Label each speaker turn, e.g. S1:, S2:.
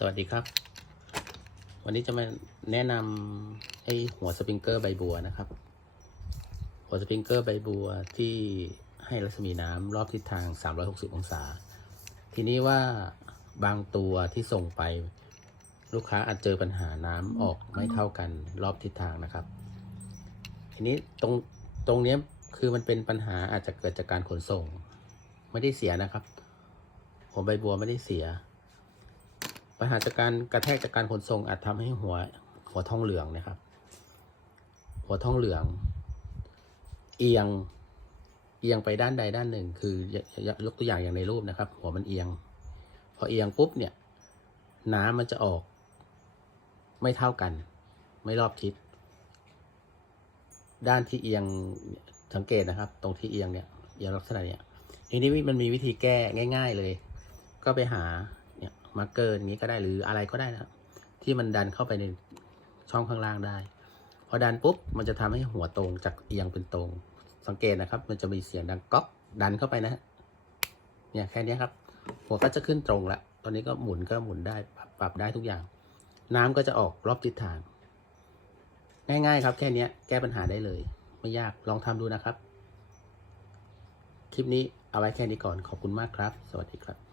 S1: สวัสดีครับ วันนี้จะมาแนะนำไอ้หัวสปริงเกอร์ใบบัวนะครับ หัวสปริงเกอร์ใบบัวที่ให้รัศมีน้ำรอบทิศทาง 360 องศา ทีนี้ว่าบางตัวที่ส่งไปลูกค้าอาจเจอปัญหาน้ำออกไม่เท่ากันรอบทิศทางนะครับ ทีนี้ตรงตรงนี้คือมันเป็นปัญหาอาจจะเกิดจากการขนส่ง ไม่ได้เสียนะครับ หัวใบบัวไม่ได้เสีย ปัญหาจากการกระแทกจากการขนส่งอาจทำให้หัวหัวทองเหลืองนะครับ หัวทองเหลือง เอียงเอียงไปด้านใดด้านหนึ่ง คือยยกตัวอย่างอย่างในรูปนะครับ หัวมันเอียง พอเอียงปุ๊บเนี่ย น้ำมันจะออก ไม่เท่ากัน ไม่รอบทิศด้านที่เอียงสังเกตนะครับ ตรงที่เอียงเนี่ยเอียงลักษณะเนี่ยทีนี้มันมีวิธีแก้ง่าย ๆเลย ก็ไปหา มาร์กเกอร์อย่างนี้ก็ได้หรืออะไรก็ได้นะครับที่มันดันเข้าไปในช่องข้างล่างได้ พอดันปุ๊บมันจะทำให้หัวตรงจากเอียงเป็นตรง สังเกตนะครับ มันจะมีเสียงดังก๊อกดันเข้าไปนะเนี่ยแค่นี้ครับ หัวก็จะขึ้นตรงละตอนนี้ก็หมุนก็หมุนได้ปรับปรบได้ทุกอย่าง น้ำก็จะออกรอบทิศทางง่ายๆครับ แค่นี้แก้ปัญหาได้เลย ไม่ยากลองทำดูนะครับ คลิปนี้เอาไว้แค่นี้ก่อนขอบคุณมากครับ สวัสดีครับ